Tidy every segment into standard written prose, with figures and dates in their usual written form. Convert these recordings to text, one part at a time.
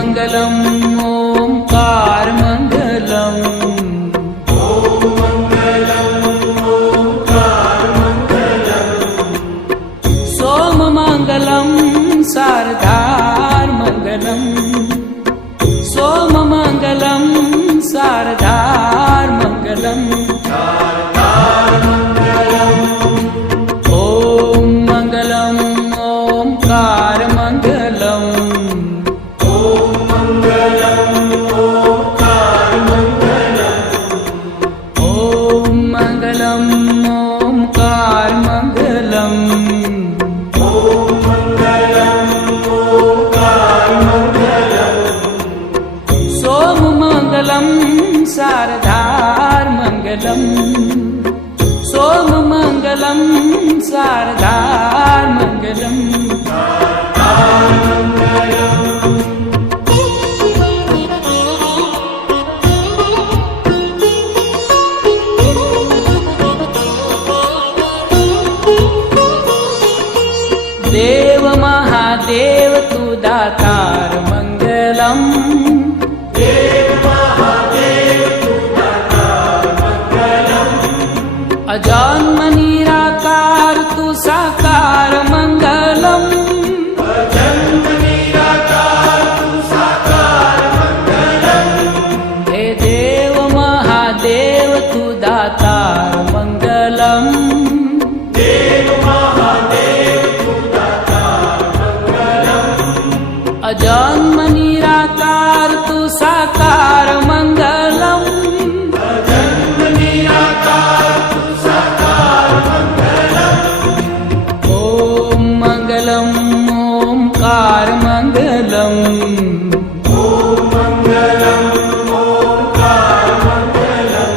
मंगलम ओंकार मंगलम। ओम मंगलम ओंकार मंगलम। सोम मंगलम शारदार मंगलम। सोम मंगलम शारदार मंगलम। शारदार मंगलम। ओम मंगलम ओंकार मंगलम। ओम मंगलम ओंकार मंगलम। ओम मंगलम ओंकार मंगलम। ओम मंगलम ओंकार मंगलम। सोम मंगलम शारदार मंगलम। सोम मंगलम शारदार मंगलम। शारदार मंगलम। देव महादेव तू दातार मंगलम। देव महादेव तू दातार मंगलम। अजन्म निराकार तू साकार मंगलम। अजन्म निराकार तू साकार मंगलम। हे देव महादेव तू दातार मंगलम। देव महादेव तू दातार मंगलम। अजन्म निराकार तू साकार मंगलम। अजन्म निराकार तू साकार मंगलम। ओम मंगलम ओंकार मंगलम। ओम मंगलम ओंकार मंगलम।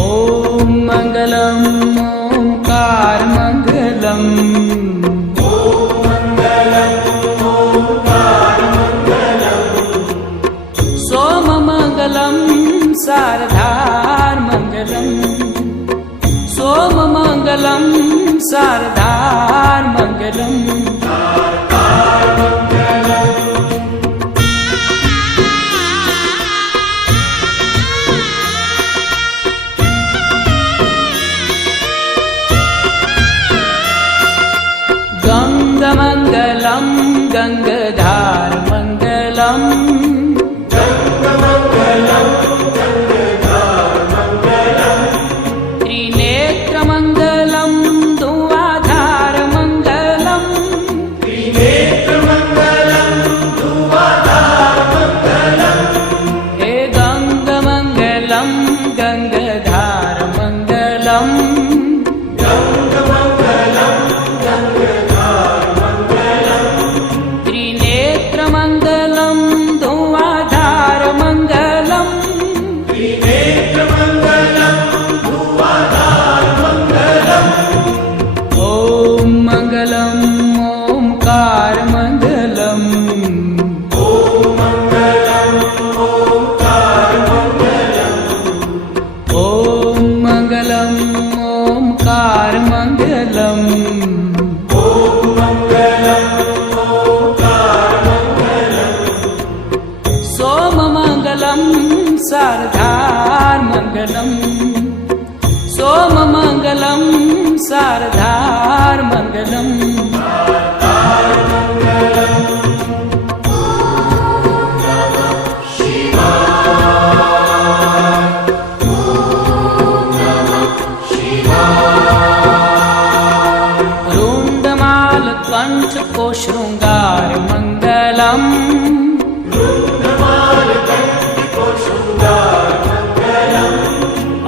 ओम मंगलम ओंकार मंगलम। ओम मंगलम ओंकार मंगलम। सोम मंगलम शारदार मंगलम। सोम मंगलम शारदार मंगलम। शारदार मंगलम। गंग मंगलम गंगधार मंगलम। गंग मंगलम गंगधार मंगलम। त्रिनेत्र मंगलम धुआधार मंगलम। त्रिनेत्र मंगलम धुआधार मंगलम। हे गंग मंगलम गंगधार मंगलम। गंग मंगलम गंगधार मंगलम। त्रिनेत्र मंगलम धुआधार मंगलम। त्रिनेत्र मंगलम धुआधार मंगलम। ओम मंगलम ओंकार मंगलम। ओम मंगलम ओंकार मंगलम। ओम मंगलम ओंकार मंगलम। ओम मंगलम ओंकार मंगलम। सोम मंगलम शारदार मंगलम। सोम मंगलम शारदार मंगलम। शारदार मंगलम। रुंडमाल कंठ को श्रृंगार मंगलम। रुद्रमाल कंठ को श्रृंगार मंगलम।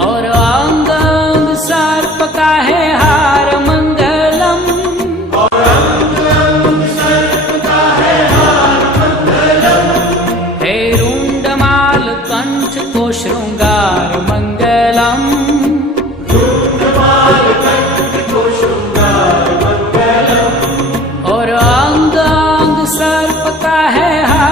और अंग अंग सर्प का है हार मंगलम। और अंग अंग सर्प का है हार मंगलम। हे रुंडमाल कंठ को श्रृंगार मंगलम। रुद्रमाल कंठ को श्रृंगार मंगलम। और अंग अंग सर्प का है हार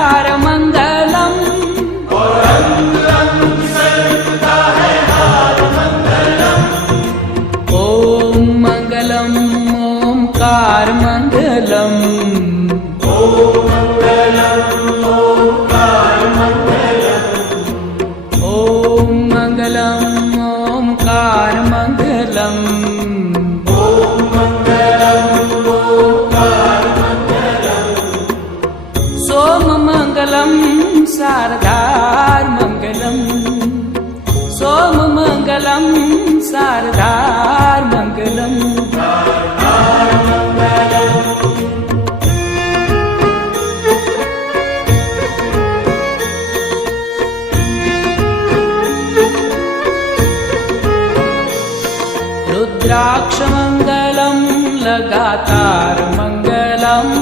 सोममङ्गलं शारदार्मङ्गलम् सोममङ्गलं शारदार्मङ्गलम् रुद्राक्षमङ्गलं लगातार मङ्गलम्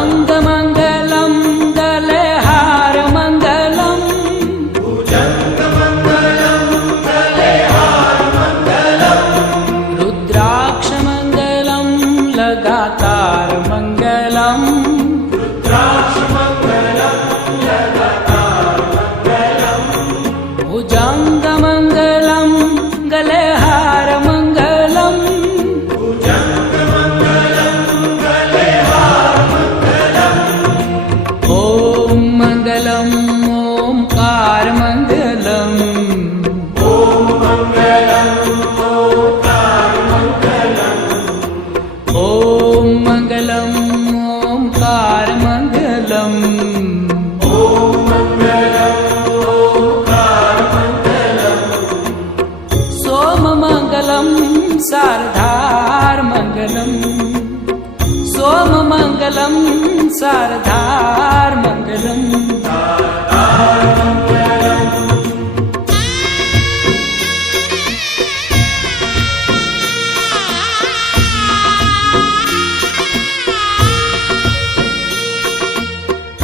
भुजङ्गमङ्गलं गलेहारमङ्गलम् रुद्राक्षमङ्गलं लगातार मङ्गलम् भुजङ्गमङ्गलं गलेहारमङ्गलम् ॐ मङ्गलम् ओङ्कारमङ्गलम् ॐ मङ्गलम् ओङ्कारमङ्गलम् सोममङ्गलं शारदार्मङ्गलम् सोममङ्गलं शारदार्मङ्गलम्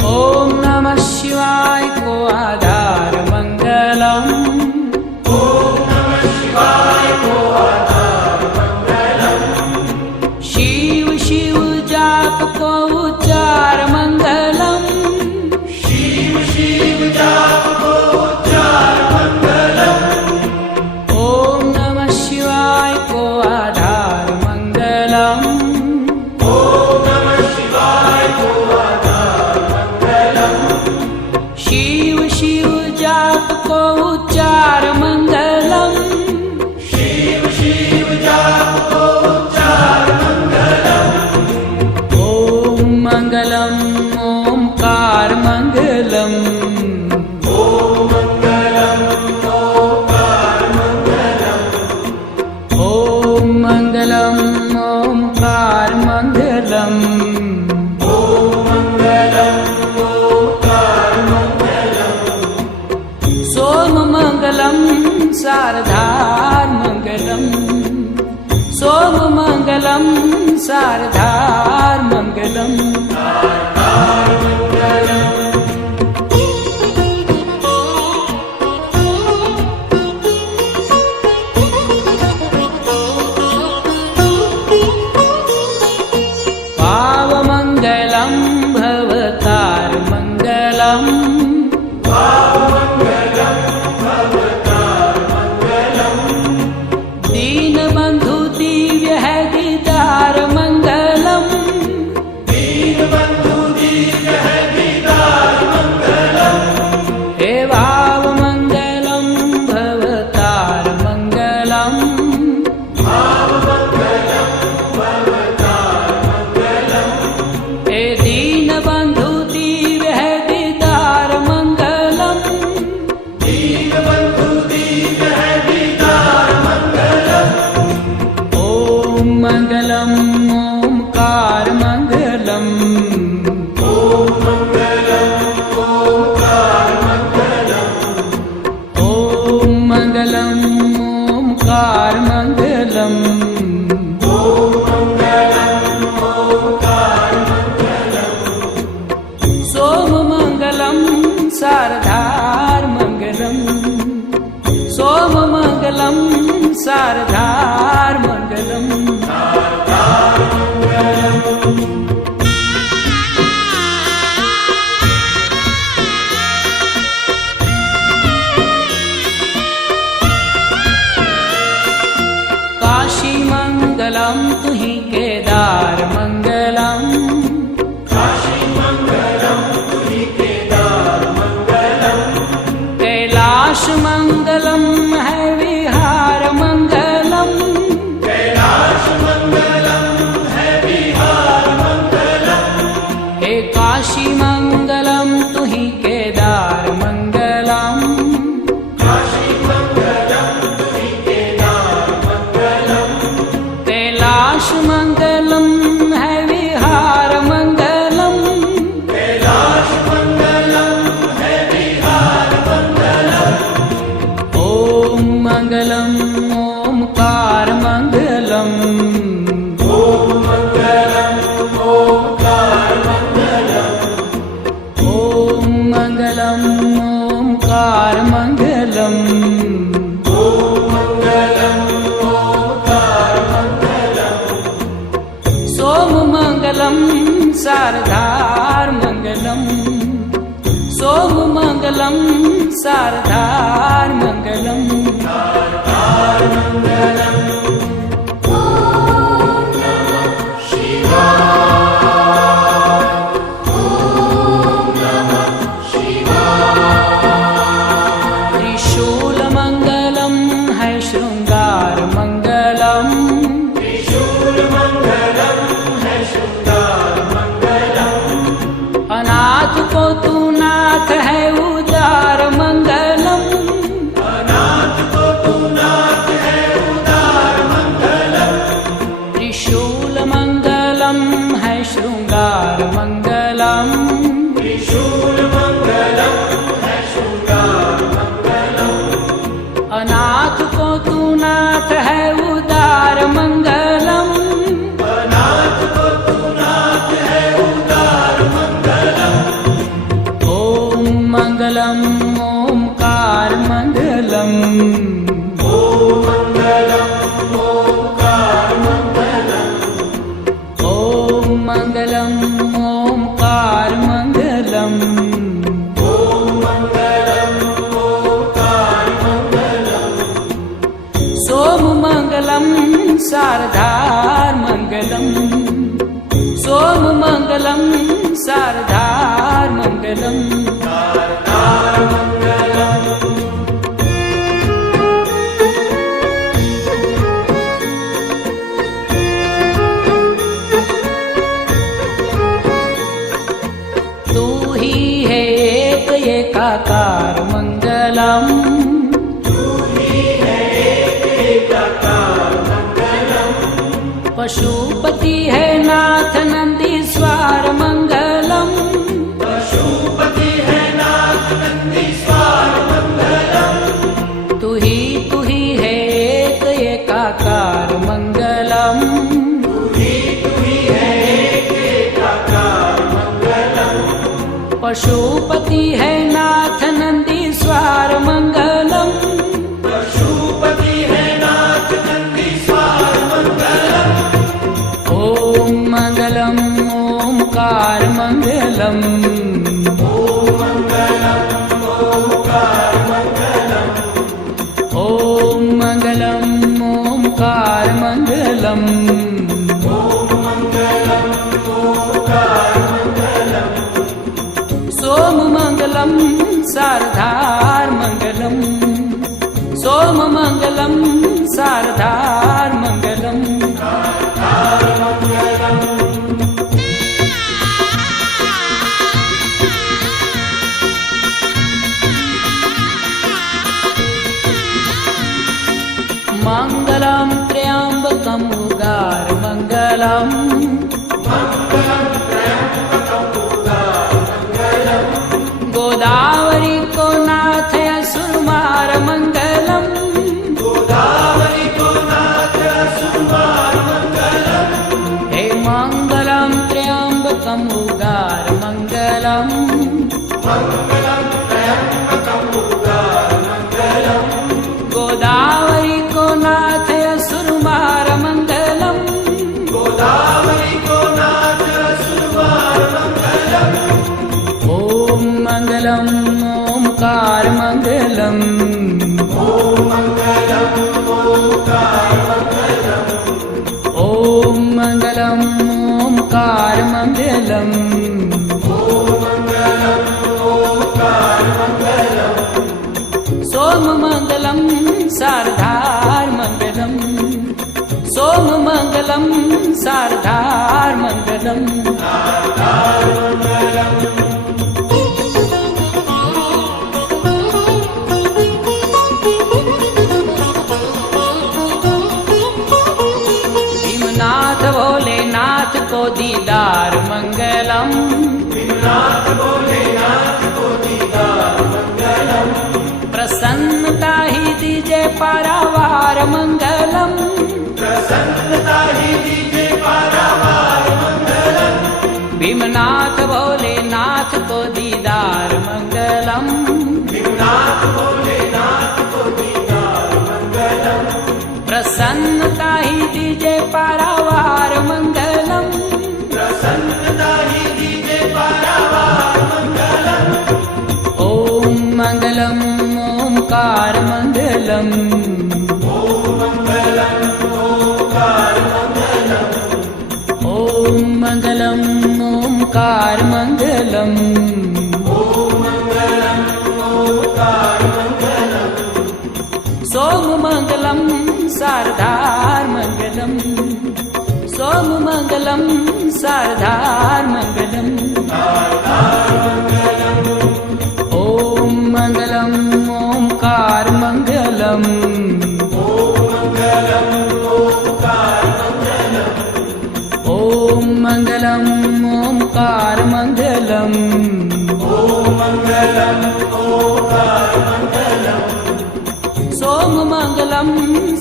ॐ नमः शिवाय को आधार मङ्गलम् शिव शिव जाप को उच्चार मङ्गलम् ॐ नमः शिवाय को आधार मङ्गलम् शिव शिव जाप को उच्चार मङ्गलम् ॐ मङ्गलम् ओङ्कार मङ्गलम् ॐ मङ्गलम् ओङ्कार मङ्गलम् सोममङ्गलं शारदार्मङ्गलम् सोममङ्गलं शारदार्मङ्गलम् पावमङ्गलं भवतार्मङ्गलम् दीनबन्धु दिव्य है दीदार मङ्गलम् हे भावमङ्गलं भवतार मङ्गलम् हे दीनबन्धु दिव्य है दीदार मङ्गलम् ॐ मङ्गलम् ओङ्कार मङ्गलम् ॐ मङ्गलम् ओङ्कार मङ्गलम् सोममङ्गलं शारदार्मङ्गलम् सोममङ्गलं शारदार्मङ्गलम् काशीमङ्गलं तुहि केदार मङ्गलम् कैलाशमङ्गलं है विहार मङ्गलम् कैलाश मंगलम है विहार मंगलम, कैलाश मंगलम है विहार मंगलम। ओम मंगलम ओमकार मंगलम, ओम मंगलम ओंकार मंगलम। ओम मंगलम ओमकार मंगलम। ओम मंगलम ओंकार मंगलम। सोम मंगलम शारदार मंगलम, सोम मंगलम शारदार मंगलम। शारदार मंगलम। ओम नमः शिवाय। ओम नमः शिवाय। त्रिशूल मंगलम है श्रृंगार मंगलम, त्रिशूल मंगलम है श्रृंगार मंगलम। अनाथ को तू नाथ है उदार मंगलम, अनाथ को तू नाथ है उदार मंगलम। त्रिशूल मंगलम है श्रृंगार मंगलम, त्रिशूल मंगलम है श्रृंगार मंगलम। अनाथ को तू नाथ है उदार मंगलम, अनाथ को तू नाथ है उदार मंगलम। ओम मंगलम ओमकार मंगलम, ओम मंगलम ओंकार मंगलम। ओम मंगलम ओमकार मंगलम। ओम मंगलम ओंकार मंगलम। सोम मंगलम शारदार मंगलम, सोम मंगलम शारदार मंगलम। शारदार मंगलम। तू ही है एक एकाकार मंगलम, तू ही है एक एकाकार मंगलम। पशुपति है नाथ नंदीश्वर मंगलम, पशुपति है नाथ नंदीश्वर मंगलम। तू ही है एक एकाकार मंगलम, तू ही है एक एकाकार मंगलम। पशुपति है नाथ नंदीश्वर मंगलम, पशुपति है नाथ नंदीश्वर मंगलम। ओम मंगलम ओमकार मंगलम, ओम मंगलम ओंकार मंगलम। ओम मंगलम ओमकार मंगलम। ओम मंगलम ओंकार मंगलम। सोम मंगलम शारदार मंगलम, सोम मंगलम शारदार मंगलम। शारदार मंगलम। मंगलम त्र्यंबकम उदार मंगलम, मंगलम त्र्यंबकम उदार मंगलम। गोदावरी को नाथ असुरमार मंगलम, गोदावरी को नाथ असुरमार मंगलम। हे मंगलम त्र्यंबकम उदार मंगलम, मंगलम त्र्यंबकम उदार मंगलम। गोदावरी को नाथ असुरमार मंगलम, गोदावरी को नाथ असुरमार मंगलम। ओम मंगलम ओमकार मंगलम, ओम मंगलम ओंकार मंगलम। ओम मंगलम ओमकार मंगलम। ओम मंगलम ओंकार मंगलम। सोम मंगलम शारदार मंगलम, सोम मंगलम शारदार मंगलम। शारदार मंगलम। भीमनाथ भीमनाथ भोलेनाथ को दीदार मंगलम, भीमनाथ भोलेनाथ को दीदार मंगलम, प्रसन्नता ही दीजे पारावार मंगलम, प्रसन्नता ही दीजे पारावार मंगलम, भीमनाथ भोलेनाथ को दीदार मंगलम, भीमनाथ भोलेनाथ को दीदार मंगलम, प्रसन्नता ही दीजे पारावार मंगलम, प्रसन्नता ही दीजे पारावार मंगलम, ओम मंगलम ओंकार मंगलम, ओम मंगलम ओंकार मंगलम, ओम मंगलम ओंकार मंगलम, ओम मंगलम ओंकार मंगलम, सोम मंगलम शारदार मंगलम, सोम मंगलम शारदार मंगलम, ओम मंगलम ओंकार मंगलम, ओम मंगलम ओंकार मंगलम, ओम मंगलम ओंकार मंगलम, ओम मंगलम ओंकार मंगलम, सोम मंगलम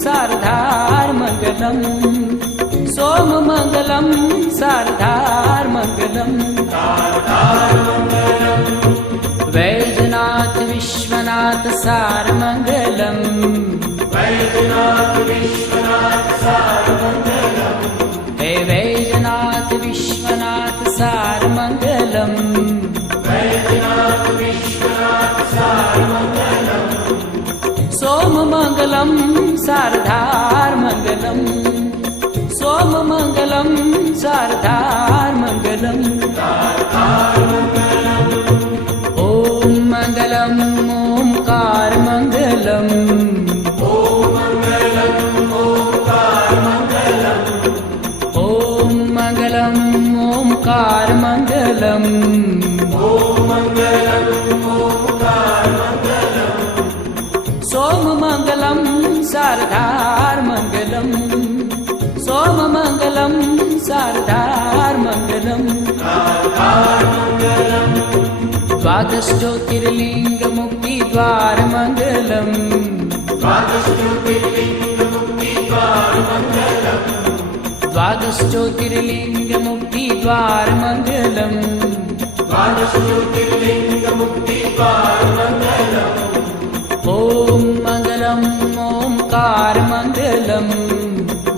शारदार मंगलम, सोम मंगलम शारदार मंगलम, वैजनाथ विश्वनाथ सार मंगलम, वैद्यनाथ विश्वनाथ सार मंगलम, हे वैजनाथ विश्वनाथ सार मंगलम, वैद्यनाथ विश्वनाथ सार मंगलम, सोम मंगलम शारदार मंगलम, सोम मंगलम शारदार मंगलम, ओम मंगलम ओंकार मंगलम, ओम मंगलम ओंकार मंगलम, ओम मंगलम ओंकार मंगलम, ओम मंगलम ओंकार मंगलम, सोम मंगलम शारदार मंगलम, सोम मंगलम शारदार मंगलम, द्वादश ज्योतिर्लिंग मुक्ति द्वार मंगलम, द्वादश ज्योतिर्लिंग मुक्ति द्वार मंगलम, द्वादश ज्योतिर्लिंग मुक्ति द्वार मंगलम, द्वादश ज्योतिर्लिंग मुक्ति द्वार मंगलम, ओम मंगलम ओंकार मंगलम,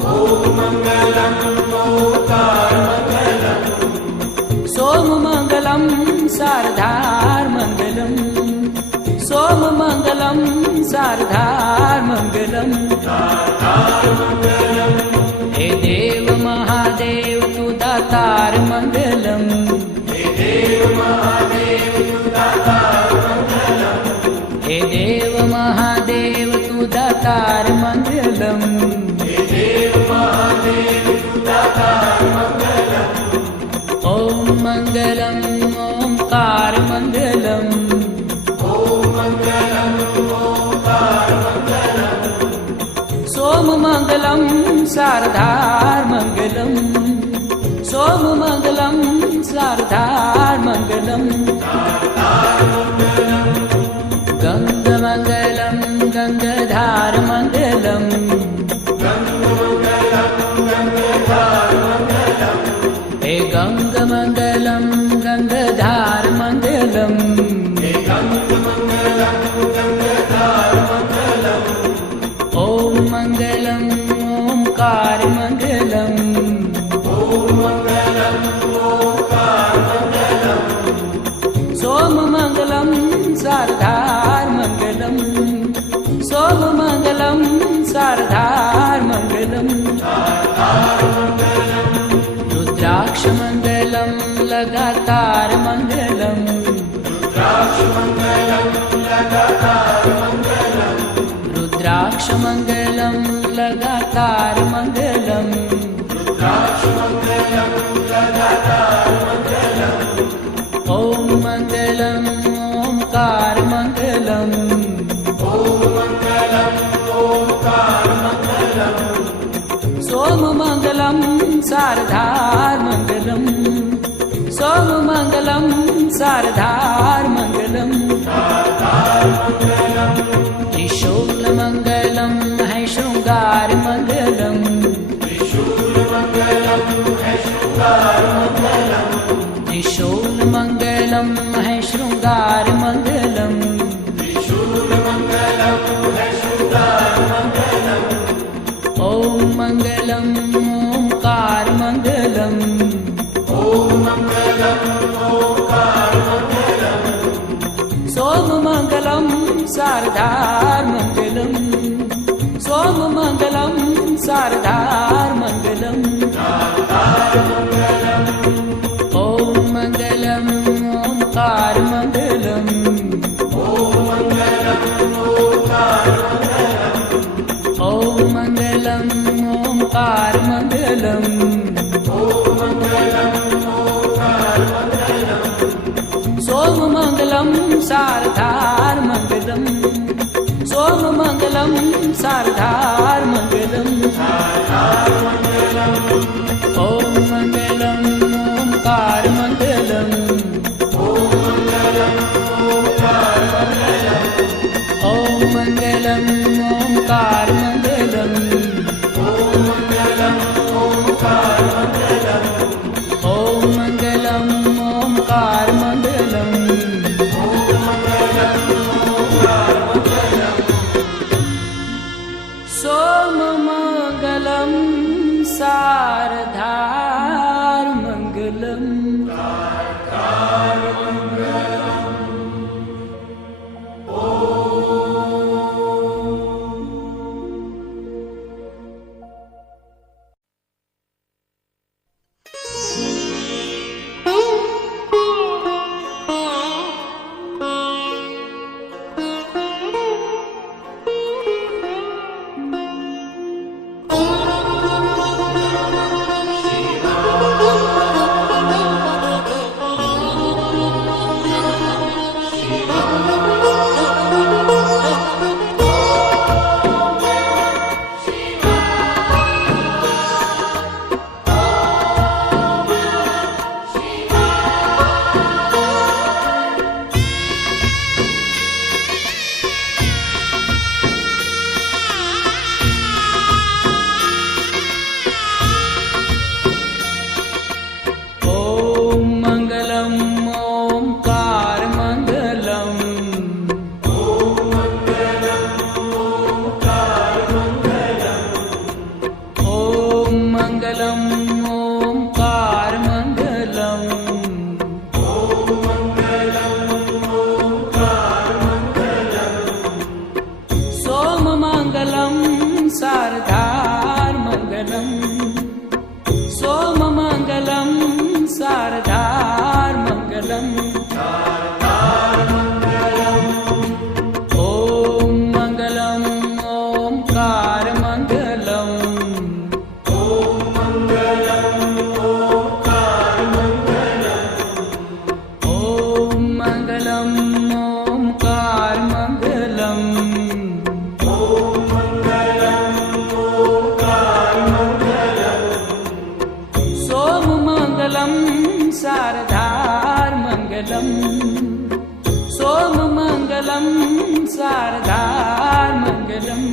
ओम मंगलम ओंकार मंगलम, सोम मंगलम शारदार मंगलम, सोम मंगलम शारदार मंगलम, हे देव महादेव तू दातार मंगलम, हे देव महादेव तू दातार मंगलम, हे देव महादेव तू दातार मंगलम, हे देव महादेव तू दातार मंगलम, ओम मंगलम ओंकार मंगलम, ओम मंगलम ओंकार मंगलम, सोम मंगलम शारदार मंगलम, सोम मंगलम शारदार मंगलम, गंग मंगलम गंगाधार मंगलम, हे गंग मंगलम गंगाधार मंगलम, ओम मंगलम ओंकार मंगलम, सोम मंगलम शारदार मंगलम, सोम मंगलम शारदार मंगलम, रुद्राक्ष मंगलम लगातार मंगलम, रुद्राक्ष मंगलम लगातार मंगलम, ओम मंगलम ओंकार मंगलम, सोम मंगलम सारधारमङ्गलम् सोममङ्गलं सारधारमङ्गलम् त्रिशूलमङ्गलं है शृङ्गारमङ्गलम् त्रिशूलमङ्गलं है शृङ्गारमङ्गलम् ॐ मङ्गलम् ओङ्कारमङ्गलम् सोममङ्गलं सारधारमङ्गलम् सोममङ्गलं सारधारमङ्गलम् ॐ मङ्गलम् ओङ्कारमङ्गलम् ॐ मङ्गलम् ओङ्कारमङ्गलम् सोममङ्गलं सारधारमङ्गलम् सोममङ्गलं सारधारमङ्गलम् ॐ मङ्गलम् ओङ्कारमङ्गलम् ॐ मङ्गलम् ओङ्कारमङ्गलम् ॐ मङ्गलम् ओङ्कारमङ्गलम् सोममङ्गलं सारधारमङ्गलम्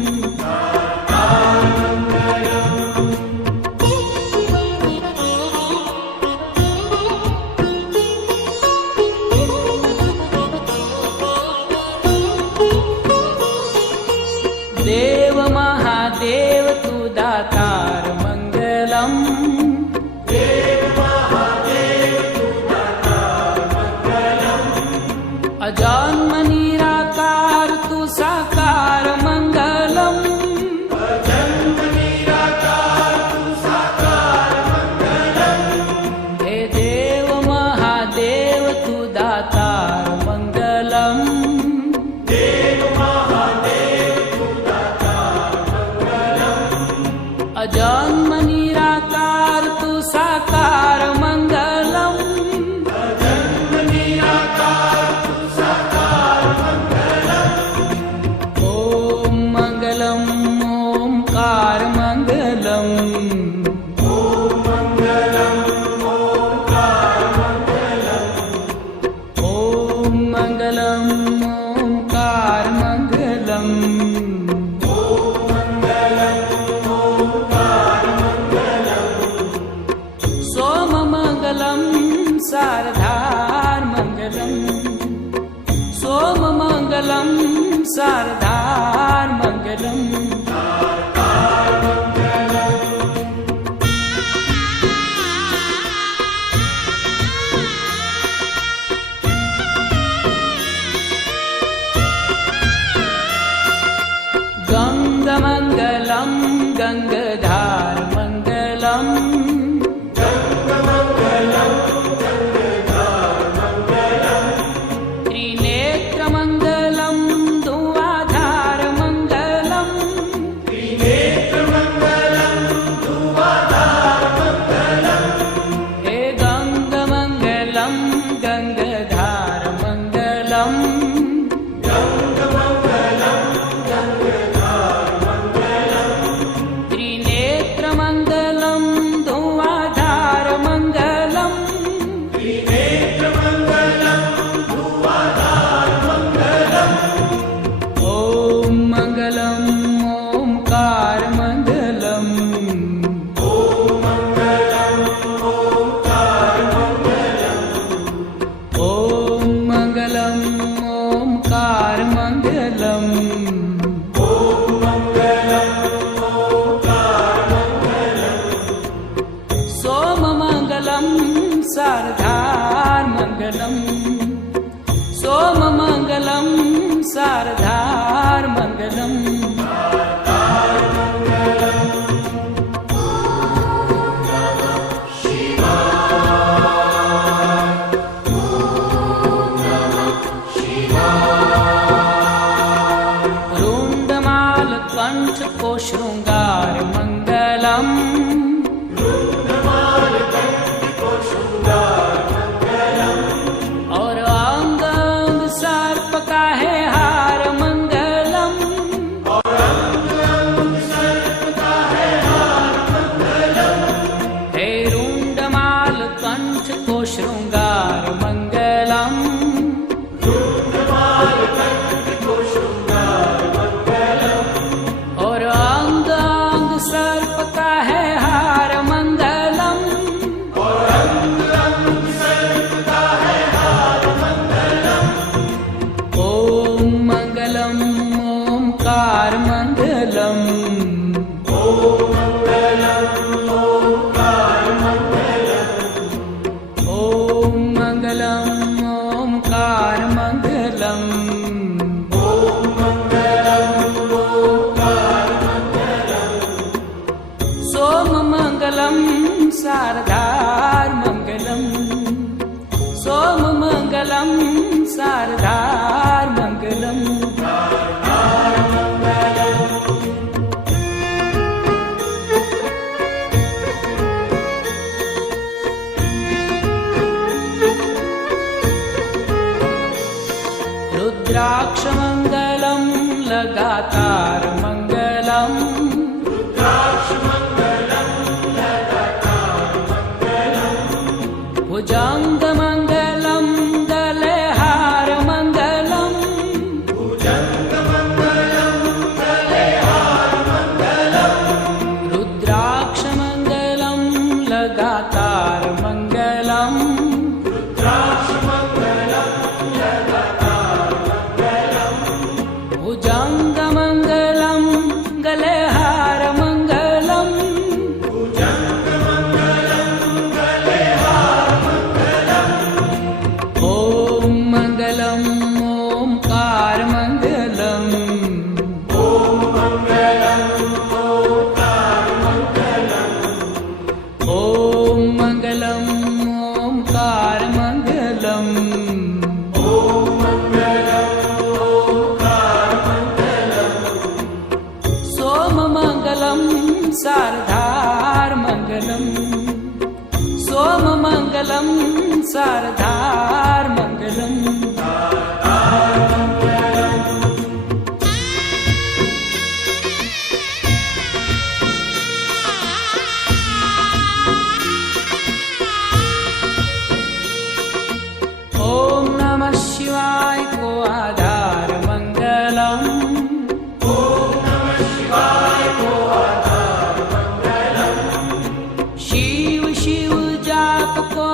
देव महादेव तू दातार मङ्गलम् अजन्म निराकार तू साकार मङ्गलम् हे देव महादेव तू दातार मङ्गलम् अजन्म निराकार तू साकार मङ्गलम् सोममङ्गलं शारदार्मङ्गलम् सोममङ्गलं शारदार्मङ्गलम् गङ्गमङ्गलं गङ्गाधारमङ्गलम् त्रिनेत्रमङ्गलं धुवाधारमङ्गलम् हे गङ्गमङ्गलं गङ्गाधारमङ्गलम् त्रिनेत्रमङ्गलं धुवाधारमङ्गलम् ॐ मङ्गलम् ओङ्कारमङ्गलम् ॐ मङ्गलम् ओङ्कारमङ्गलम् सोममङ्गलं शारदार्मङ्गलम् सोममङ्गलं शारदार्मङ्गलम् रुण्डमालकण्ठकोशृङ्गारमङ्गलम् और अंग अंग सर्प का है हार मंगलम हे रुंडमाल कंठ को श्रृंगार मंगलम और अंग अंग सर्प का है हार मंगलम ॐ मङ्गलम् ओङ्कारमङ्गलम् ॐ मङ्गलम् ओङ्कारमङ्गलम् सोममङ्गलं शारदार्मङ्गलम् सोममङ्गलं शारदार्मङ्गलम् रुद्राक्षमङ्गलं लगातारमङ्गलम् भुजङ्गमङ्गलं गले हारमङ्गलम् रुद्राक्षमङ्गलं लगातारमङ्गलम् भुजङ्गमङ्गलं गले हारमङ्गलम् ॐ मङ्गलम् ओङ्कारमङ्गलम् ॐ मङ्गलम् ओङ्कारमङ्गलम् सोममङ्गलं शारदार्मङ्गलम् सोममङ्गलं शारदार्मङ्गलम् ॐ नमः शिवाय को आधारमङ्गलम् शिव शिव जाप को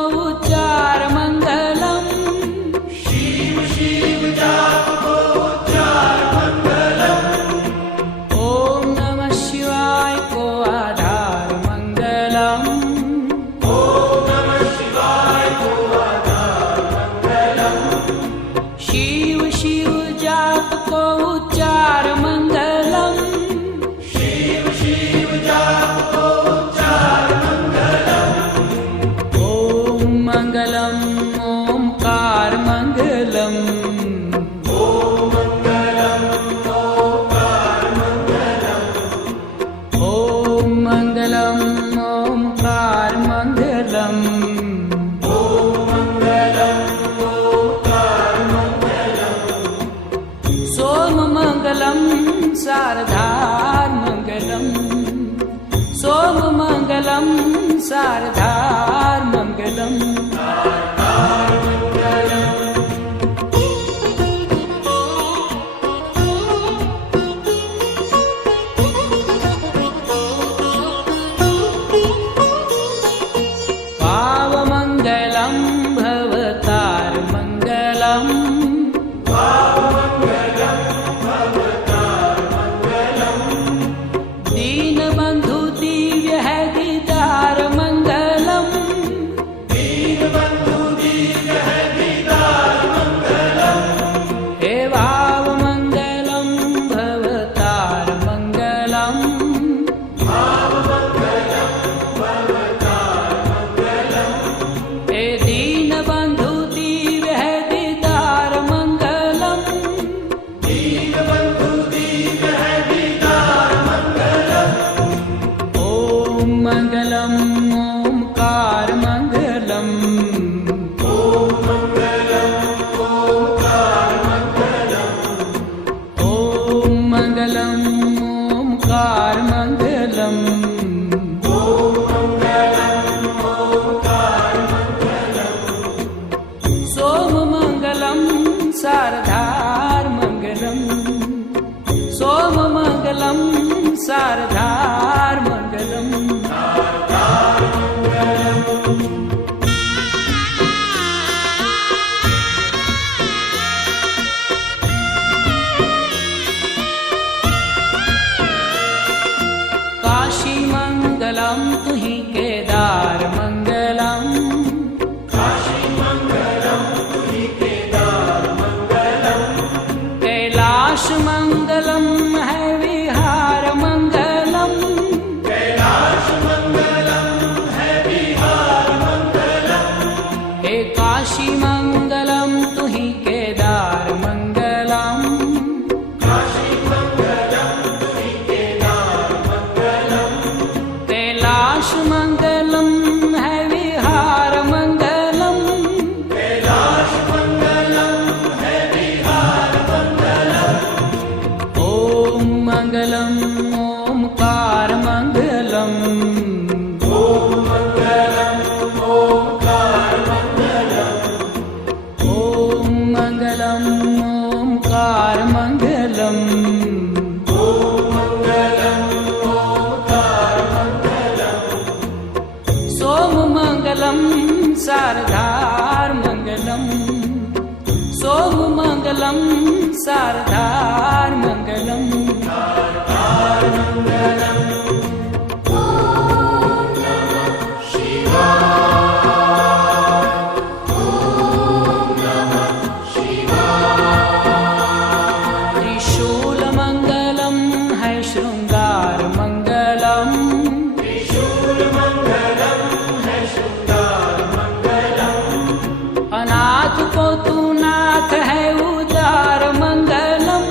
मङ्गलम् सोममङ्गलं शारदार्मङ्गलम् सोममङ्गलं शारदार्मङ्गलम् पावमङ्गलं भवतार्मङ्गलम् दीनबन्धु दिव्य है दीदार मङ्गलम् हे भावमङ्गलं भवतार्मङ्गलम् हे दीनबन्धु दिव्य है दीदार मङ्गलम् ॐ मङ्गलम् ओङ्कार मङ्गलम् ॐ मङ्गलम् ओङ्कार मङ्गलम् सोममङ्गलं शारदार्मङ्गलम् सोममङ्गलं शारदार्मङ्गलम् काशीमङ्गलं तुहि केदारमङ्गलम् कैलाशमङ्गलं है विहारमङ्गलम् हे काशीमङ्गलं तुहि केदारमङ्गलम् कैलाशमङ्गलं है विहारमङ्गलम् ॐ मङ्गलम् ओङ्कार मङ्गलम् ॐ मङ्गलम् ओङ्कार मङ्गलम् सोममङ्गलं शारदार्मङ्गलम् सोममङ्गलं शारदार्मङ्गलम् त्रिशूलमङ्गलं है शृङ्गारमङ्गलम् अनाथ को तू नाथ है उदार मङ्गलम्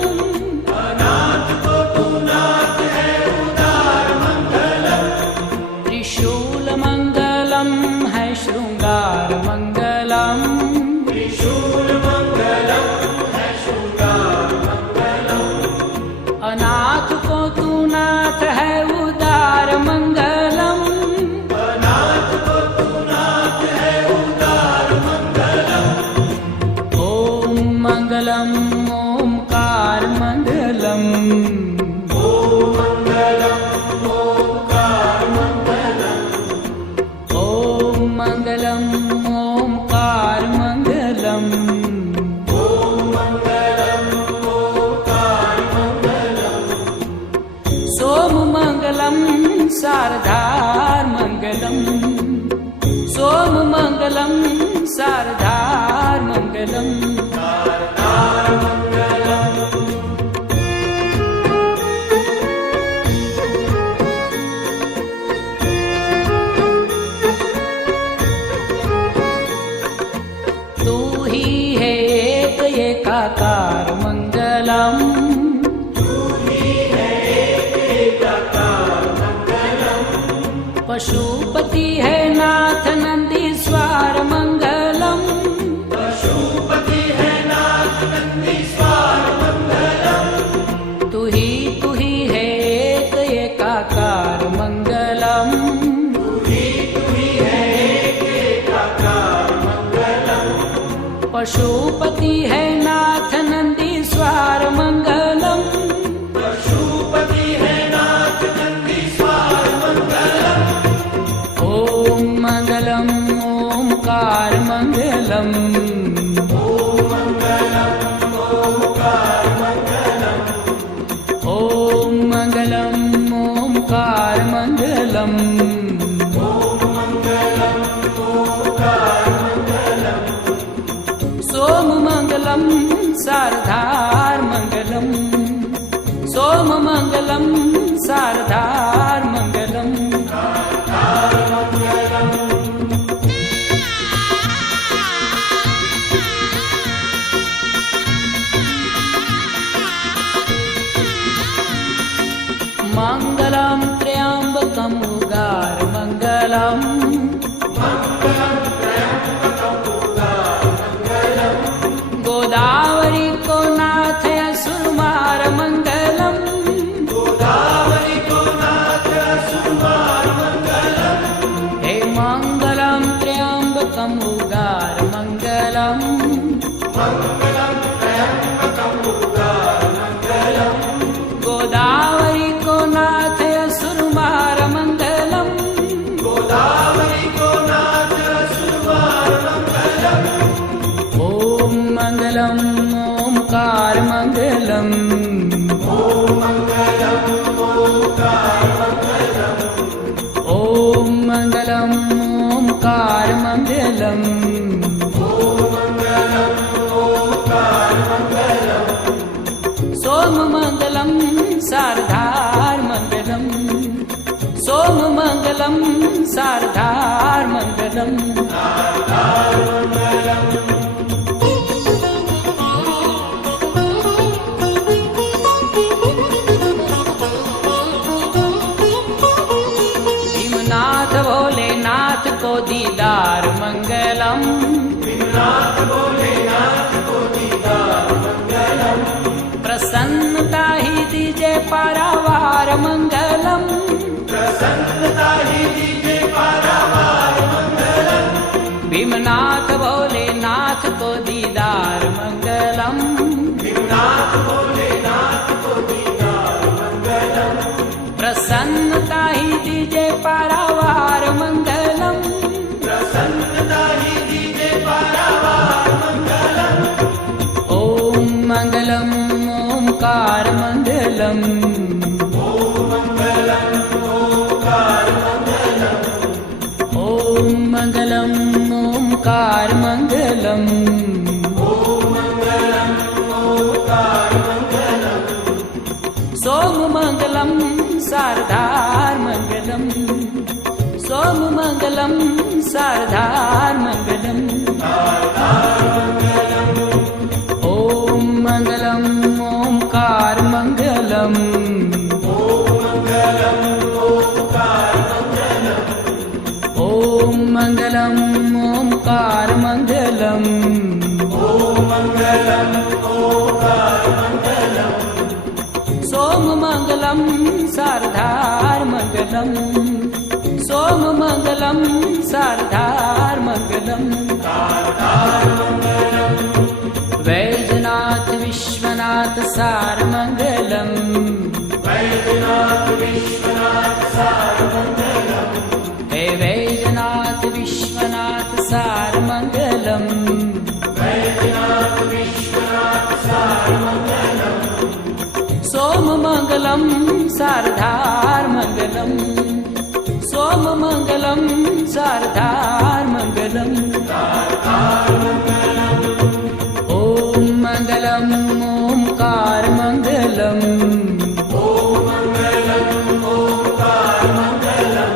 त्रिशूलमङ्गलं है शृङ्गारमङ्गलम् अनाथ को तू नाथ है उदार मङ्गलम् ॐ मङ्गलम् ओङ्कार मङ्गलम् ॐ मङ्गलम् ओङ्कार मङ्गलम् सोममङ्गलं शारदार्मङ्गलम् सोममङ्गलं शारदार्मङ्गलम् तू ही है एक एकाकार मङ्गलम् पशुपति है नाथ नंद पशुपति है नाथ नंदीश्वर मंगलम। पशुपति है नाथ नंदीश्वर मंगलम। ओम मंगलम ओमकार मंगलम। ओम मंगलम ओमकार मंगलम। ओम मंगलम ओमकार मंगलम। ओम मंगलम ओमकार मंगलम। सोम मंगलम शारदार मंगलम। सोम मंगलम शारदार मंगलम। मंगलम त्र्यंबकम उगार मंगलम। गोदावरी को नाथ असुरमार मंगलम। गोदावरी को नाथ असुरमार मंगलम। हे मंगलम त्र्यंबकम उगार मंगलम। मंगलम त्र्यंबकम उगार मंगलम। गोदावरी को नाथ असुरमार मंगलम। गोदावरी को नाथ असुरमार मंगलम। ओम मंगलम ओमकार मंगलम। ओम मंगलम ओमकार मंगलम। ओम मंगलम ओमकार मंगलम। ओम मंगलम ओमकार मंगलम। सोम मंगलम शारदार मंगलम। सोम मंगलम शारदार मंगलम। भीमनाथ भोलेनाथ को दीदार मंगलम। नाथ भोलेनाथ को दीदार मंगलम। प्रसन्नता ही दीजे पारावार मंगलम। प्रसन्नता ही दीजे पारावार मंगलम। भीमनाथ भोलेनाथ को दीदार मंगलम। नाथ भोलेनाथ को दीदार मंगलम। प्रसन्नता ही दीजे पारावार मंगलम। प्रसन्नता ही दीजे पारावार मंगलम। ओम मंगलम ओमकार मंगलम। ओम मंगलम ओमकार मंगलम। ओम मंगलम ओमकार मंगलम। ओम मंगलम ओमकार मंगलम। सोम मंगलम शारदार मंगलम। सोम मंगलम शारदार मंगलम। ओम मंगलम ओमकार मंगलम। ओम मंगलम ओमकार मंगलम। ओम मंगलम ओमकार मंगलम। ओम मंगलम ओमकार मंगलम। सोम मंगलम शारदार मंगलम। सोम मंगलम शारदार मंगलम। वैजनाथ विश्वनाथ सार मंगलम। वैद्यनाथ विश्वनाथ सार मंगलम। हे वैजनाथ विश्वनाथ सार मंगलम। वैद्यनाथ विश्वनाथ सार मंगलम। सोम मंगलम शारदार मंगलम। सोम मंगलम शारदार मंगलम। ओम मंगलम ओमकार मंगलम। ओम मंगलम ओमकार मंगलम।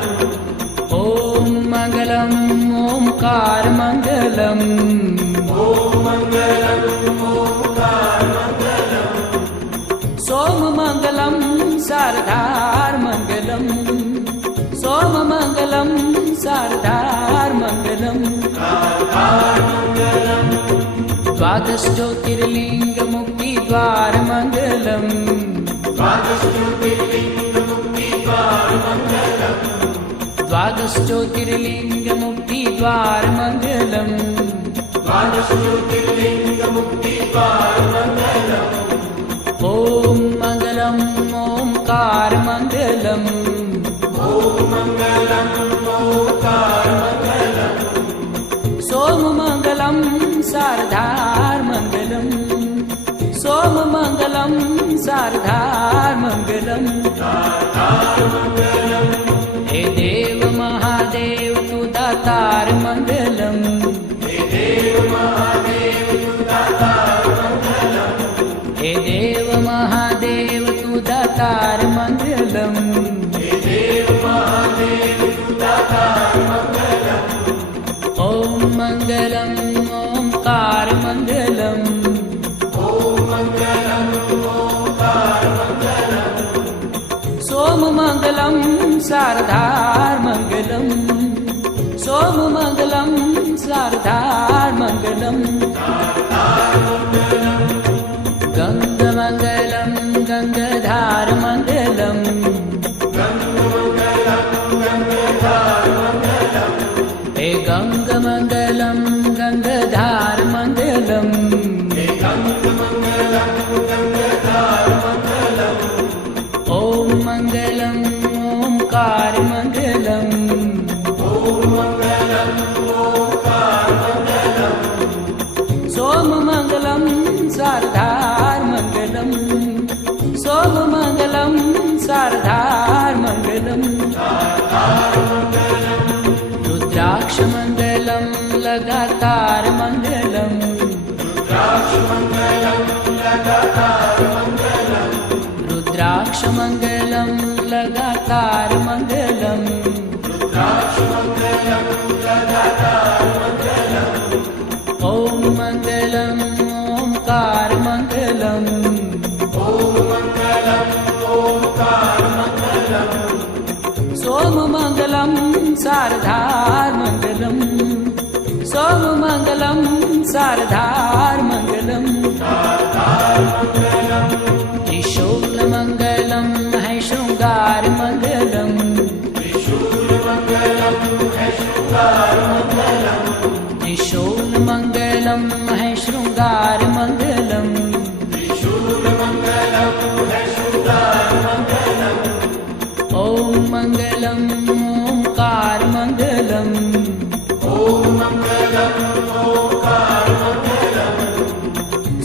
ओम मंगलम ओमकार मंगलम। ओम मंगलम ओमकार मंगलम। सोम मंगलम शारदार मंगलम। सोम मंगलम शारदार मंगलम। द्वादश ज्योतिर्लिंग मुक्ति द्वार मंगलम। द्वादश ज्योतिर्लिंग मुक्ति द्वार मंगलम। द्वादश ज्योतिर्लिंग मुक्ति द्वार मंगलम। द्वादश ज्योतिर्लिंग मुक्तिद्वार मंगलम। ॐ मङ्गलम् ओङ्कार मङ्गलम् ओम मंगलम ओंकार मंगलम। सोममङ्गलं शारदार्मङ्गलम् सोममङ्गलं शारदार्मङ्गलम् हे देव महादेव तु दातार मङ्गलम् हे देव महादेव तु दातार मंगलम। हे देव महादेव तु दातार मङ्गलम् हे देव महादेव तु दातार मंगलम। ॐ मङ्गलम् ओङ्कार मङ्गलम् ओम मंगलम ओंकार मंगलम। सोममङ्गलं शारदार्मङ्गलम् सोममङ्गलं शारदार्मङ्गलम् गङ्गमङ्गलं गङ्गाधारमङ्गलम् हे गङ्गमङ्गलं गङ्गाधारमङ्गलम् ॐ मङ्गलम् ओङ्कार मङ्गलम् सोममङ्गलं शारदार्मङ्गलम् सोममङ्गलं शारदार्मङ्गलम् रुद्राक्षमङ्गलं लगातार मङ्गलम् रुद्राक्षमङ्गलं लगातार मङ्गलम् ॐ मङ्गलम् ओङ्कार मङ्गलम् सोममङ्गलं शारदार्मङ्गलम् सोममङ्गलं शारदार्मङ्गलम् त्रिशूलमङ्गलं है शृङ्गारमङ्गलम् त्रिशूलमङ्गलं है शृङ्गारमङ्गलम् ॐ मङ्गलम् ओङ्कार मङ्गलम्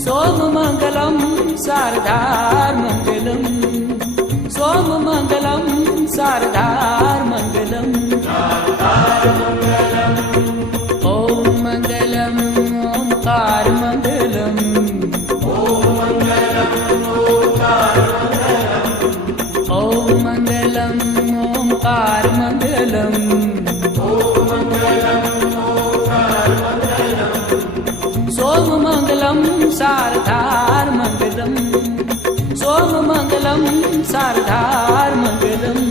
सोममङ्गलं शारदार्मङ्गलम् सोममङ्गलं शारदार्मङ्गलम् ॐ मङ्गलम् ओङ्कार मङ्गलम् ॐ मङ्गलम् ओङ्कार मङ्गलम् सोममङ्गलं शारदार्मङ्गलम् सोममङ्गलं शारदार्मङ्गलम्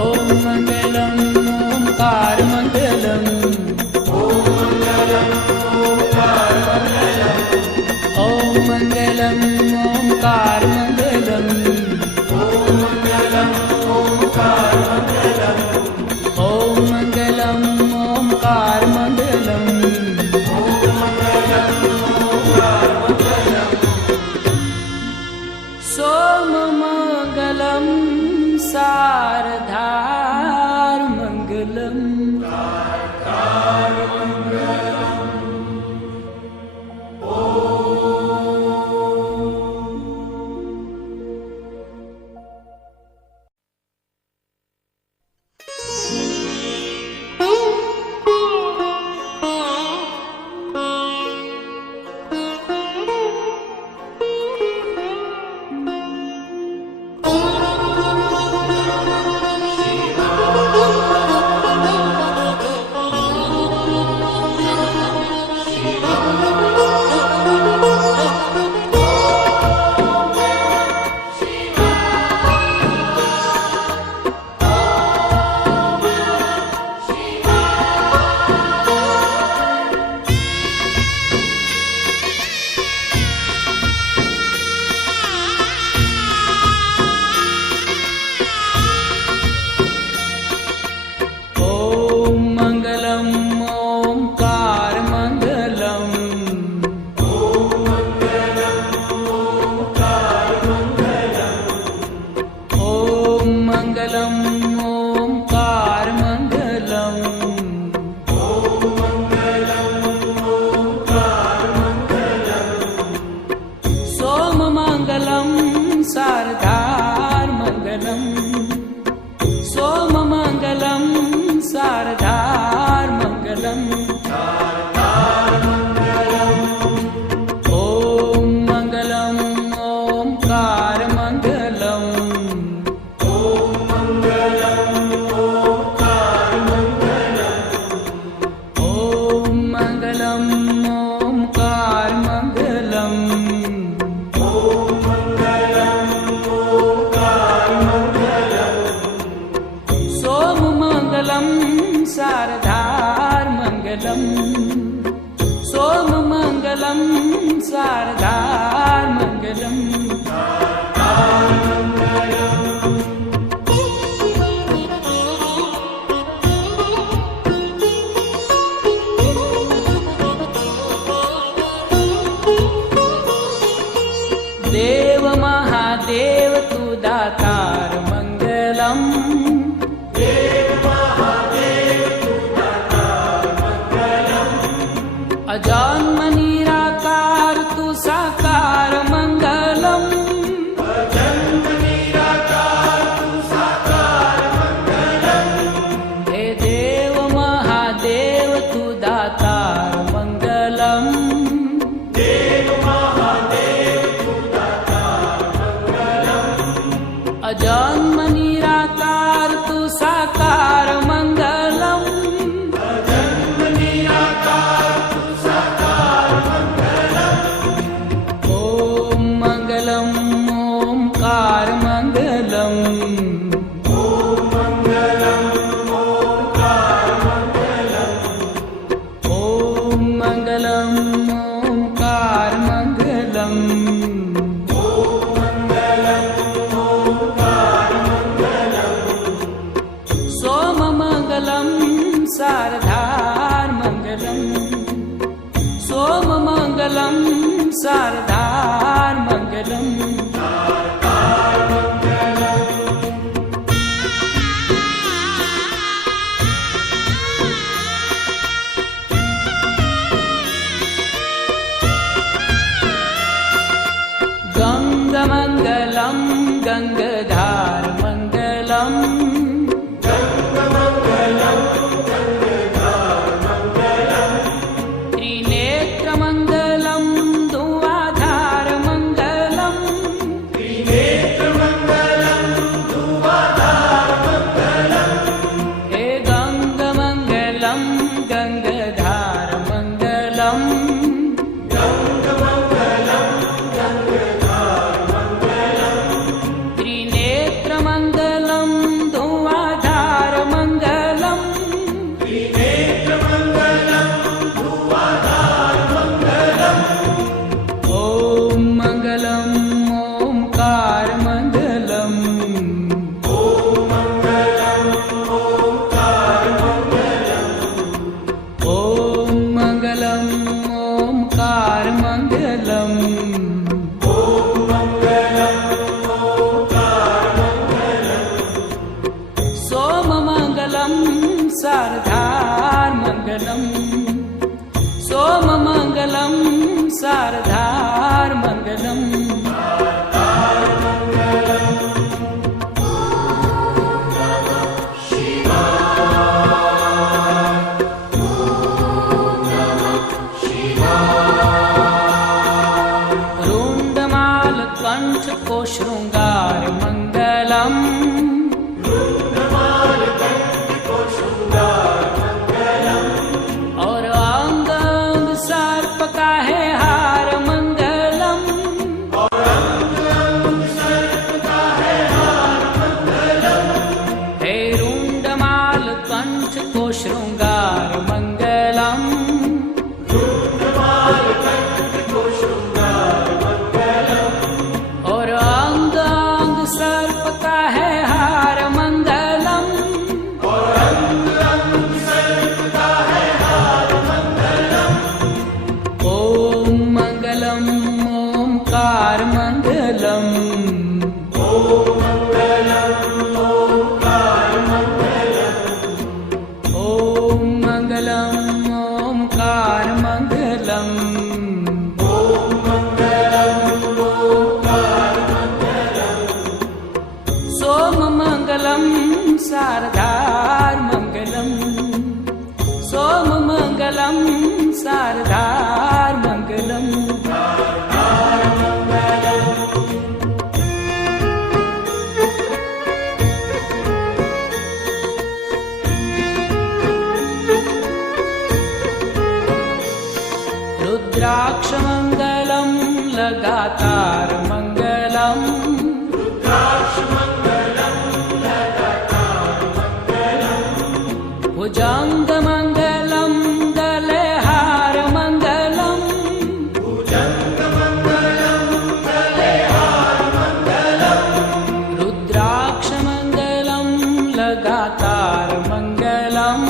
ॐ मङ्गलम् ओङ्कार मङ्गलम् ॐ मङ्गलम् ओङ्कार मङ्गलम् ॐ मङ्गलम् ओङ्कार मङ्गलम् सोममङ्गलं शारदार्मङ्गलम् शारदार मंगलम सोम मंगलम शारदार मंगलम देव महादेव तू दातार मंगलम अजन्म निराकार तू साकार मंगलम हे देव महादेव तू दातार मंगलम अजन्म निराकार तू साकार मंगलम ओम मंगलम ओमकार मंगलम ओम मंगलम ओमकार मंगलम सोम मंगलम शारदार मंगलम सोम मंगलम शारदार मंगलम गंग मंगलम गंगधार मंगलम त्रिनेत्र मंगलम धुआधार मंगलम हे गंग मंगलम गंगधार मंगलम त्रिनेत्र मंगलम धुआधार मंगलम ओम मंगलम ओमकार मंगलम ओम मंगलम ओमकार मंगलम सोम मंगलम शारदार मंगलम सोम मंगलम शारदार मंगलम रुंडमाल कंठ को श्रृंगार मंगलम और अंग अंग सर्प का है हार मंगलम हे रुंडमाल कंठ को श्रृंगार मंगलम और अंग अंग सर्प का है हार मंगलम ओम मंगलम ओमकार मंगलम ओम मंगलम ओमकार मंगलम सोम मंगलम शारदार मंगलम सोम मंगलम शारदार मंगलम रुद्राक्ष मंगलम लगातार मंगलम भुजङ्गमङ्गलं गलेहारमङ्गलम् रुद्राक्षमङ्गलं लगातारमङ्गलम्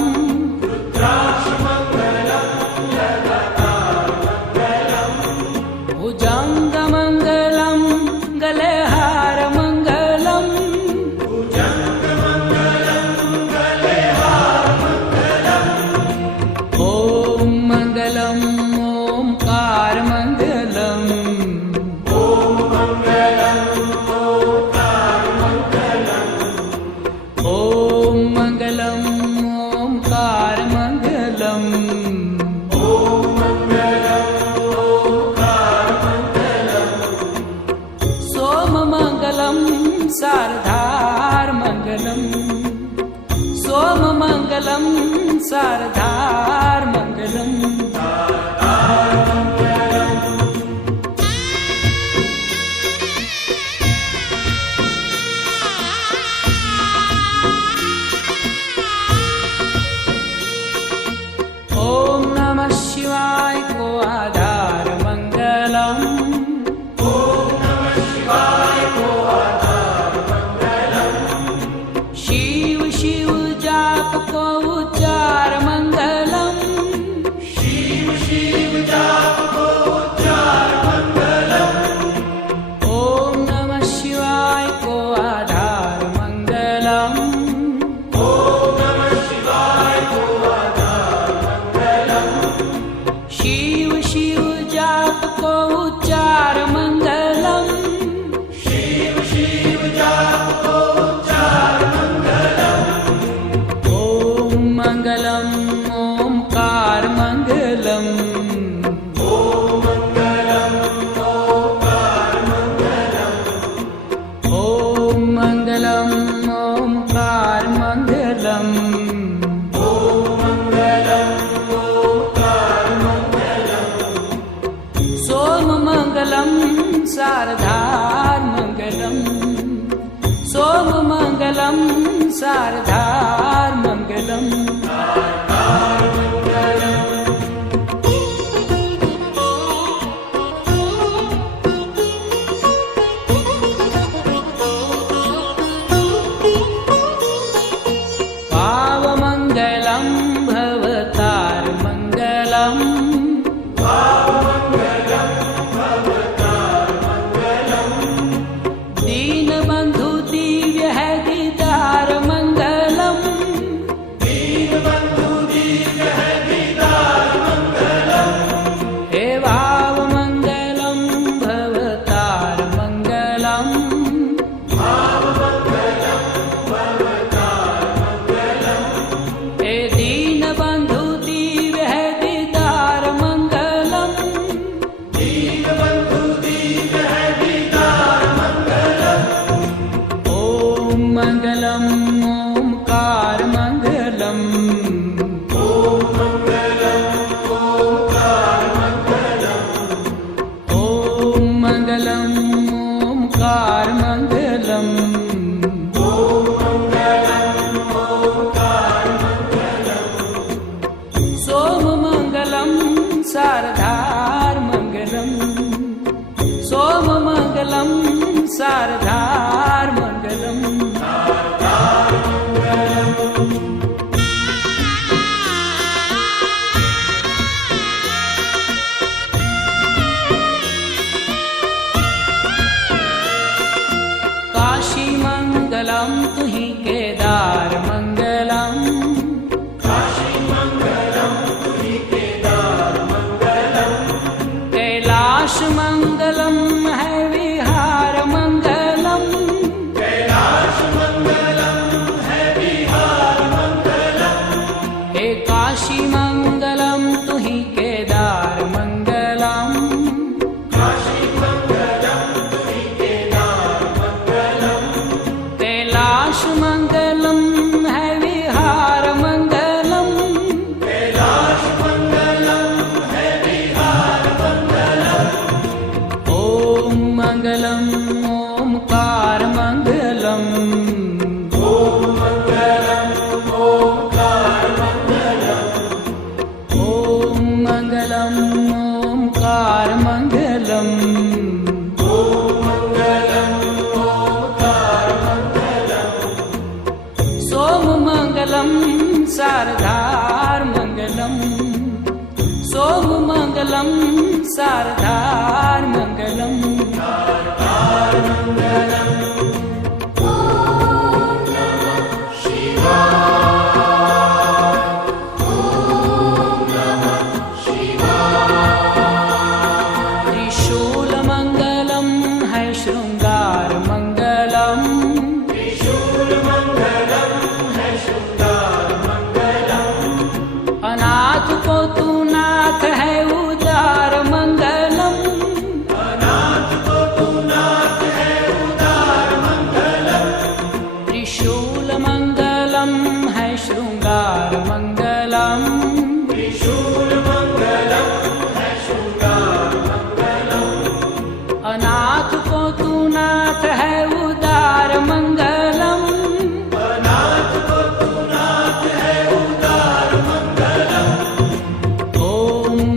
भुजङ्गमङ्गलं गलेहारमङ्गलम् ॐ मङ्गलम् ओङ्कारमङ्गलम् ॐ मङ्गलम् ओङ्कारमङ्गलम् सोममङ्गलं शारदार्मङ्गलम् सोममङ्गलं शारदार्मङ्गलम् ॐ नमः शिवाय को आधारमङ्गलम् शिव शिव जाप को उच्चार मंगलम शिव शिव जाप को उच्चार मंगलम ओम नमः शिवाय को आधार मंगलम ओम नमः शिवाय को आधार मंगलम शिव शिव जाप को उच्चार मंगलम शिव शिव जाप को मङ्गलम् ओङ्कारमङ्गलम् ॐ मङ्गलम् ओङ्कारमङ्गलम् सोममङ्गलं शारदार्मङ्गलम् सोममङ्गलं शारदार्मङ्गलम् पावमङ्गलं भवतारमङ्गलम् दीनबन्धु दिव्य है दीदारमङ्गलम् हे भावमङ्गलं भवतारमङ्गलम् हे दीनबन्धु दिव्य है दीदारमङ्गलम् ॐ मङ्गलम् ओङ्कारमङ्गलम् ॐ मङ्गलम् ओङ्कारमङ्गलम् सोममङ्गलं शारदार्मङ्गलम् सोममङ्गलं शारदार्मङ्गलम् काशीमङ्गलं तुहि केदारमङ्गलम् कैलाशमङ्गलं है विहारमङ्गलम् हे काशीमङ्गलं तुहि केदारमङ्गलम् कैलाशमङ्गलं है विहारमङ्गलम् ॐ मङ्गलम् ओङ्कारमङ्गलम् मङ्गलं शारदार्मङ्गलम् त्रिशूलमङ्गलं है शृङ्गारमङ्गलम् अनाथ को तू नाथ है उदार मंगलम त्रिशूल मंगलम है शृंगार मंगलम अनाथ को तू नाथ है उदार मंगलम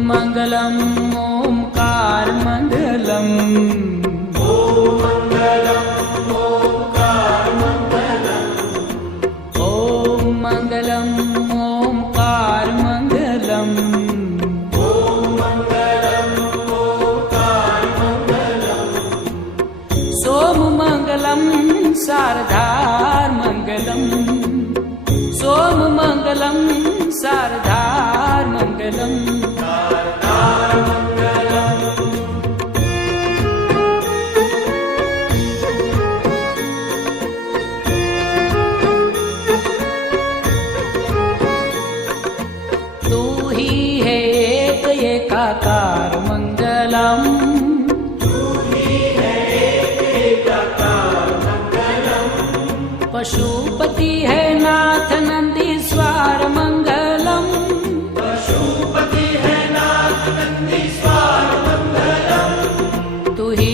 मङ्गलम् ओंकार मङ्गलम् ॐ मङ्गलम् ओंकार मङ्गलम् सोम मङ्गलं शारदार मङ्गलम् सोम मङ्गलं शारदार मङ्गलम् तू ही है एक एकाकार मंगलम पशुपति है नाथ नंदीश्वर मंगलम तू ही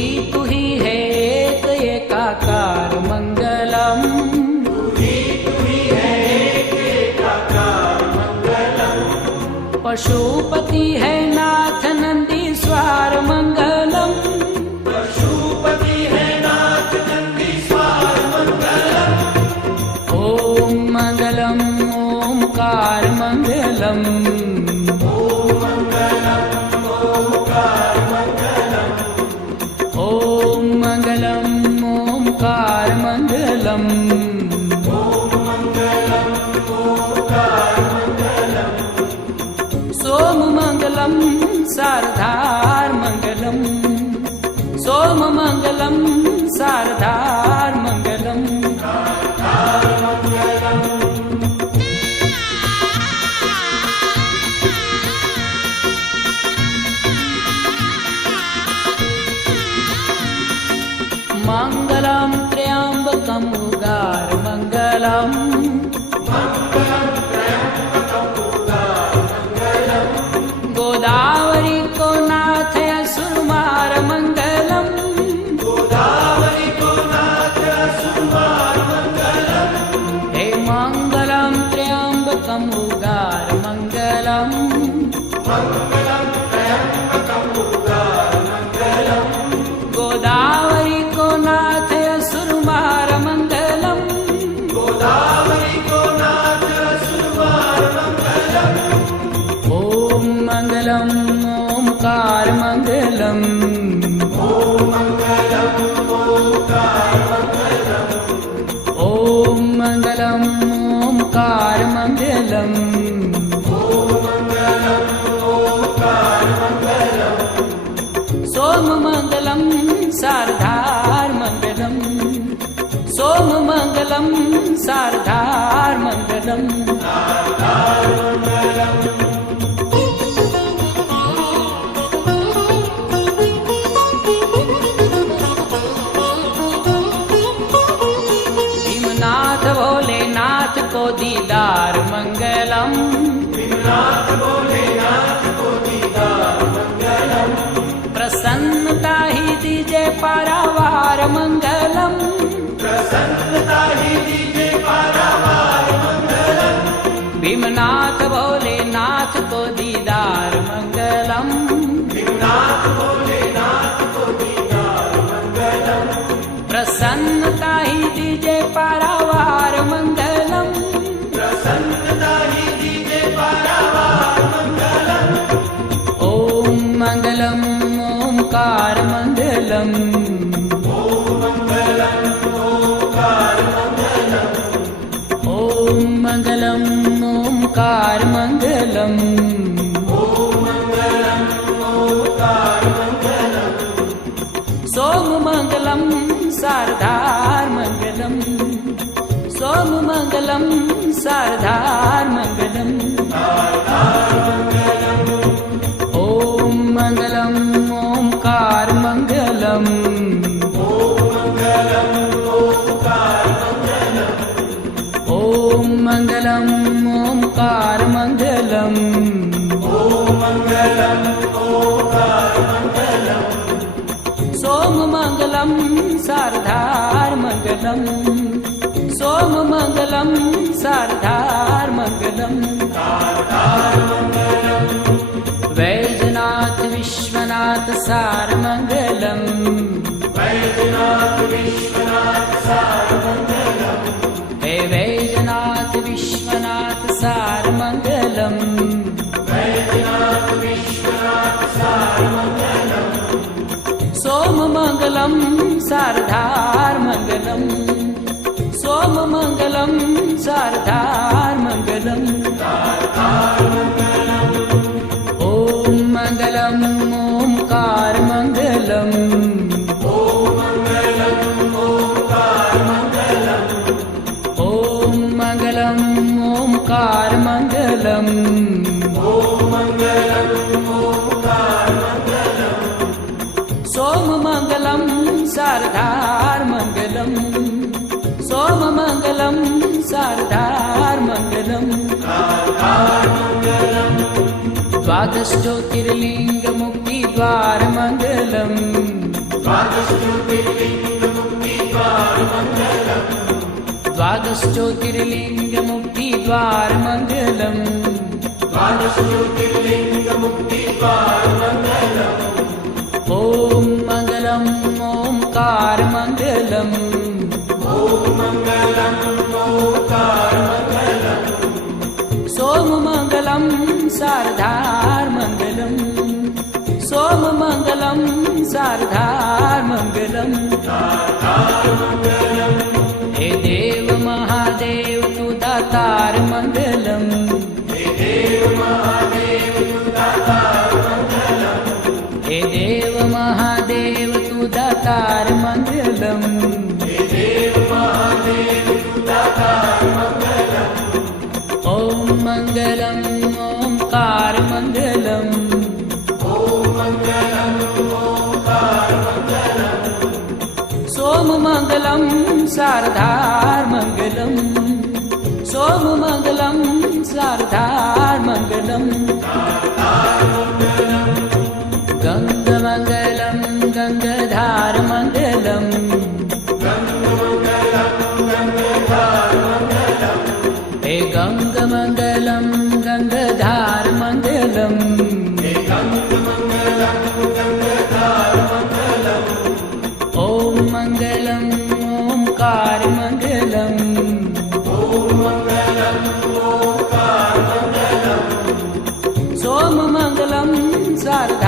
है एक एकाकार मंगलम पशुपति है नाथ नंदीश्वर मंगलम ओम मंगलम ओंकार मंगलम ओम मंगलम ओंकार मंगलम सोम मंगलम शारदार मंगलम सोम मंगलम शारदार मंगलम मंगलम त्र्यंबकम उगार मंगलम गोदावरी को नाथ असुरमार मंगलम हे मंगलम त्र्यंबकम उगार मंगलम गोदावरी को नाथ असुरमार मंगलम ओम मंगलम ओंकार मंगलम ओम मंगलम ओंकार मंगलम सोम मंगलम शारदार मंगलम सोम मंगलम शारदार मंगलम भीमनाथ भोलेनाथ को दीदार मंगलम प्रसन्नता ही दीजे पारावार मंगलम भीमनाथ भोलेनाथ को दीदार मंगलम प्रसन्नता ही दीजे पारावार मंगलम ओम ओङ्कारमङ्गलम् सोममङ्गलं शारदार्मङ्गलम् सोममङ्गलं शारदार्मङ्गलम् ॐ मङ्गलम् ओङ्कारमङ्गलम् ॐ मङ्गलम् ओङ्कारमङ्गलम् सोममङ्गलं शारदार्मङ्गलम् सोममङ्गलं शारदार्मङ्गलम् वैजनाथ विश्वनाथ सारमङ्गलम् हे वैजनाथ विश्वनाथ सारमङ्गलम् सोममङ्गलं शारदार्मङ्गलम् सोममङ्गलं शारदार्मङ्गलम् ॐ मङ्गलम् ओङ्कारमङ्गलम् ॐ मङ्गलम् ओङ्कारमङ्गलम् सोममङ्गलं शारदार्मङ्गलम् सोममङ्गलं शारदार्मङ्गलम् द्वादशज्योतिर्लिङ्गमुक्तिद्वारमङ्गलम् द्वादशज्योतिर्लिङ्गमुक्तिद्वारमङ्गलम् ॐ मङ्गलम् ओङ्कारमङ्गलम् सोममङ्गलं शारदार्मङ्गलम् सोममङ्गलं शारदार्मङ्गलम् हे देव महादेव तु दातारमङ्गलम् हे देव महादेव तु दातारमङ्गलम् ॐ मङ्गलम् ओङ्कारमङ्गलम् सोममङ्गलं शारदार्मङ्गलम् सोममङ्गलं शारदार्मङ्गलम् गङ्गमङ्गलं गङ्गाधारमङ्गलम् हे गङ्गमङ्गलं गङ्गाधारमङ्गलम् ॐ मङ्गलम् ओङ्कारमङ्गलम् सोममङ्गलं शारदा